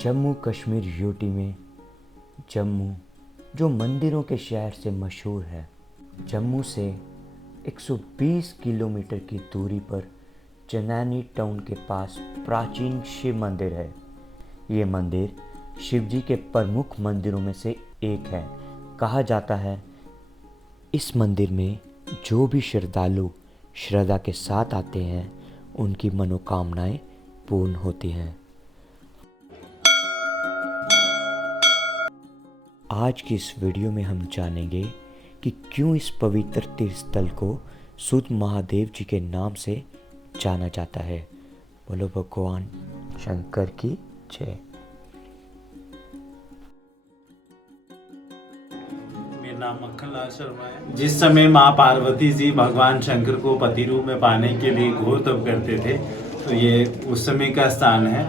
Jammu Kashmir UT में जम्मू जो मंदिरों के शहर से मशहूर है, जम्मू से 120 किलोमीटर की दूरी पर चनैनी टाउन के पास प्राचीन शिव मंदिर है। ये मंदिर शिवजी के प्रमुख मंदिरों में से एक है। कहा जाता है इस मंदिर में जो भी श्रद्धालु श्रद्धा के साथ आते हैं उनकी मनोकामनाएं पूर्ण होती हैं। आज की इस वीडियो में हम जानेंगे कि क्यों इस पवित्र तीर्थ स्थल को सूत महादेव जी के नाम से जाना जाता है। बोलो भगवान शंकर की जय। मेरा नाम मक्खन लाल शर्मा है। जिस समय माँ पार्वती जी भगवान शंकर को पति रूप में पाने के लिए घोर तप करते थे, तो ये उस समय का स्थान है।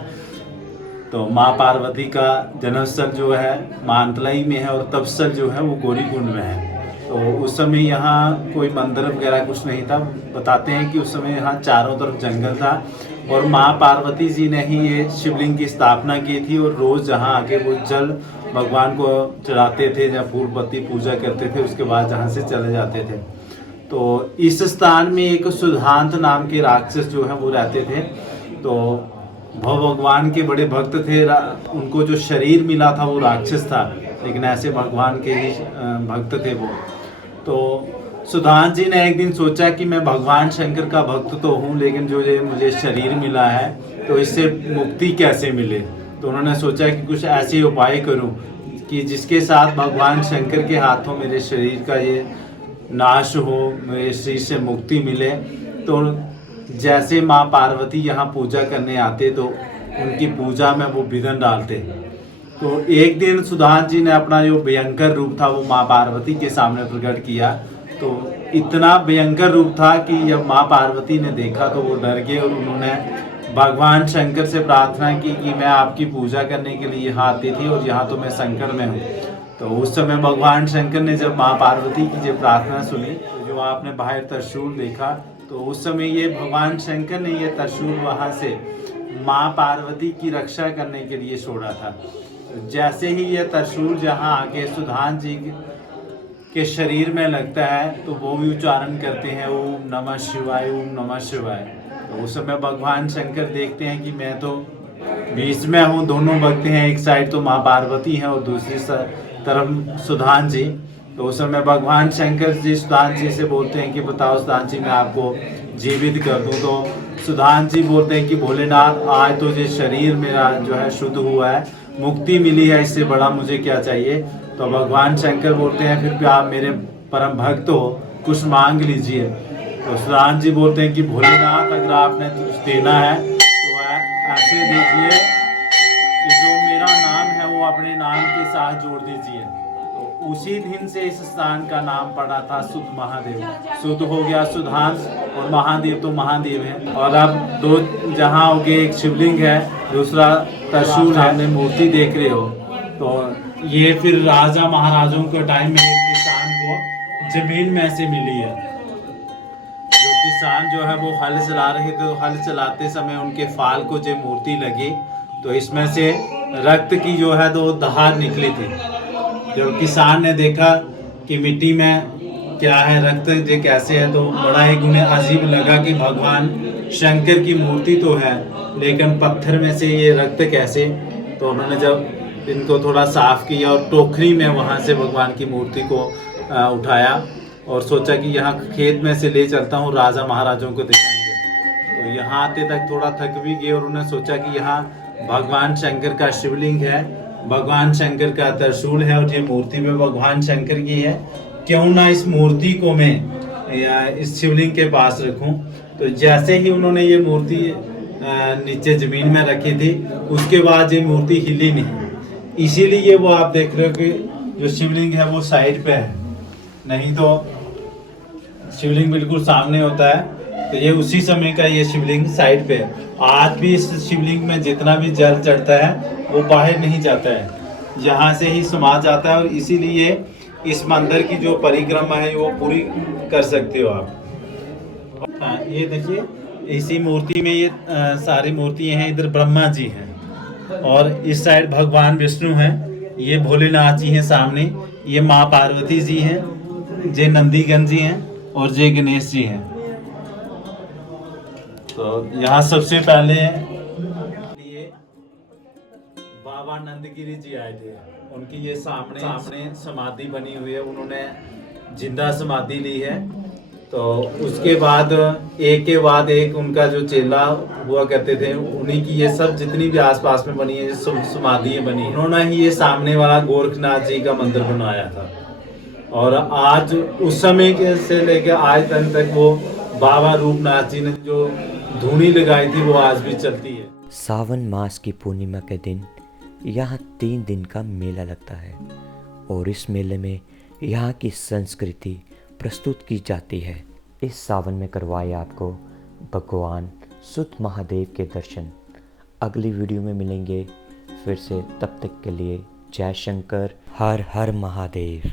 तो माँ पार्वती का जन्मस्थल जो है मानतलाई में है और तपस्थल जो है वो गौरीकुंड में है। तो उस समय यहाँ कोई मंदिर वगैरह कुछ नहीं था। बताते हैं कि उस समय यहाँ चारों तरफ जंगल था और माँ पार्वती जी ने ही ये शिवलिंग की स्थापना की थी और रोज़ जहाँ आके वो जल भगवान को चढ़ाते थे, जब फूल पत्ती पूजा करते थे, उसके बाद जहाँ से चले जाते थे। तो इस स्थान में एक सुधांत नाम के राक्षस जो है वो रहते थे। तो भगवान के बड़े भक्त थे। उनको जो शरीर मिला था वो राक्षस था, लेकिन ऐसे भगवान के ही भक्त थे वो। तो सुधांत जी ने एक दिन सोचा कि मैं भगवान शंकर का भक्त तो हूँ, लेकिन जो ये मुझे शरीर मिला है तो इससे मुक्ति कैसे मिले। तो उन्होंने सोचा कि कुछ ऐसे उपाय करूँ कि जिसके साथ भगवान शंकर के हाथों मेरे शरीर का ये नाश हो, मेरे शरीर से मुक्ति मिले। तो जैसे माँ पार्वती यहाँ पूजा करने आते तो उनकी पूजा में वो विघ्न डालते। तो एक दिन सुधांत जी ने अपना जो भयंकर रूप था वो माँ पार्वती के सामने प्रकट किया। तो इतना भयंकर रूप था कि जब माँ पार्वती ने देखा तो वो डर गए और उन्होंने भगवान शंकर से प्रार्थना की कि मैं आपकी पूजा करने के लिए यहाँ आती थी और यहाँ तो मैं संकट में हूँ। तो उस समय भगवान शंकर ने जब माँ पार्वती की जब प्रार्थना सुनी, तो जो आपने बाहर त्रिशूल देखा, तो उस समय ये भगवान शंकर ने ये त्रिशूल वहाँ से माँ पार्वती की रक्षा करने के लिए छोड़ा था। जैसे ही ये त्रिशूल जहाँ आके सुधांत जी के शरीर में लगता है तो वो भी उच्चारण करते हैं ओम नमः शिवाय, ओम नमः शिवाय। तो उस समय भगवान शंकर देखते हैं कि मैं तो बीच में हूँ, दोनों भक्त हैं, एक साइड तो माँ पार्वती हैं और दूसरी तरफ सुधांत जी। तो उस समय भगवान शंकर जी सुधांत जी से बोलते हैं कि बताओ सुधांत जी, मैं आपको जीवित कर दूं। तो सुधांत जी बोलते हैं कि भोलेनाथ, आज तो ये शरीर मेरा जो है शुद्ध हुआ है, मुक्ति मिली है, इससे बड़ा मुझे क्या चाहिए। तो भगवान शंकर बोलते हैं फिर भी आप मेरे परम भक्त हो, कुछ मांग लीजिए। तो सुधांत जी बोलते हैं कि भोलेनाथ, अगर आपने कुछ देना है तो ऐसे दीजिए कि जो मेरा नाम है वो अपने नाम के साथ जोड़ दीजिए। उसी दिन से इस स्थान का नाम पड़ा था सुध महादेव। सुध हो गया सुधांत और महादेव तो महादेव है। और अब दो जहाँ हो गए, एक शिवलिंग है, दूसरा त्रिशूल है, आपने मूर्ति देख रहे हो। तो ये फिर राजा महाराजों के टाइम में एक किसान को जमीन में से मिली है। जो किसान जो है वो हल चला रहे थे, तो हल चलाते समय उनके फाल को जो मूर्ति लगी तो इसमें से रक्त की जो है तो धार निकली थी। जब किसान ने देखा कि मिट्टी में क्या है, रक्त ये कैसे है, तो बड़ा ही उन्हें अजीब लगा कि भगवान शंकर की मूर्ति तो है लेकिन पत्थर में से ये रक्त कैसे। तो उन्होंने जब इनको थोड़ा साफ किया और टोकरी में वहाँ से भगवान की मूर्ति को उठाया और सोचा कि यहाँ खेत में से ले चलता हूँ, राजा महाराजों को दिखाएंगे। तो यहाँ आते तक थोड़ा थक भी गए और उन्होंने सोचा कि यहाँ भगवान शंकर का शिवलिंग है, भगवान शंकर का त्रिशूल है और ये मूर्ति में भगवान शंकर की है, क्यों ना इस मूर्ति को मैं इस शिवलिंग के पास रखूं। तो जैसे ही उन्होंने ये मूर्ति नीचे जमीन में रखी थी, उसके बाद ये मूर्ति हिली नहीं। इसीलिए वो आप देख रहे हो कि जो शिवलिंग है वो साइड पे है, नहीं तो शिवलिंग बिल्कुल सामने होता है। तो ये उसी समय का ये शिवलिंग साइड पे है। आज भी इस शिवलिंग में जितना भी जल चढ़ता है वो बाहर नहीं जाता है, यहाँ से ही समा जाता है। और इसीलिए इस मंदिर की जो परिक्रमा है वो पूरी कर सकते हो आप। हाँ, ये देखिए इसी मूर्ति में ये सारी मूर्तियाँ हैं। इधर ब्रह्मा जी हैं और इस साइड भगवान विष्णु हैं, ये भोलेनाथ जी हैं सामने, ये माँ पार्वती जी हैं, जे नंदीगण जी हैं और जे गणेश जी हैं। तो यहाँ सबसे पहले ये बाबा नंदगिरी जी आए थे, उनकी ये सामने समाधि बनी हुई है, उन्होंने जिंदा समाधि ली है। तो उसके बाद एक के बाद एक उनका जो चेला हुआ करते थे, उन्हीं की ये सब जितनी भी आसपास में बनी है समाधि बनी है, उन्होंने ही ये सामने वाला गोरखनाथ जी का मंदिर बनवाया था। और आज उस समय के से लेकर आज तक वो बाबा रूपनाथ जी ने जो धूनी लगाई थी वो आज भी चलती है। सावन मास की पूर्णिमा के दिन यहाँ 3 दिन का मेला लगता है और इस मेले में यहाँ की संस्कृति प्रस्तुत की जाती है। इस सावन में करवाए आपको भगवान सुत महादेव के दर्शन। अगली वीडियो में मिलेंगे फिर से, तब तक के लिए जय शंकर, हर हर महादेव।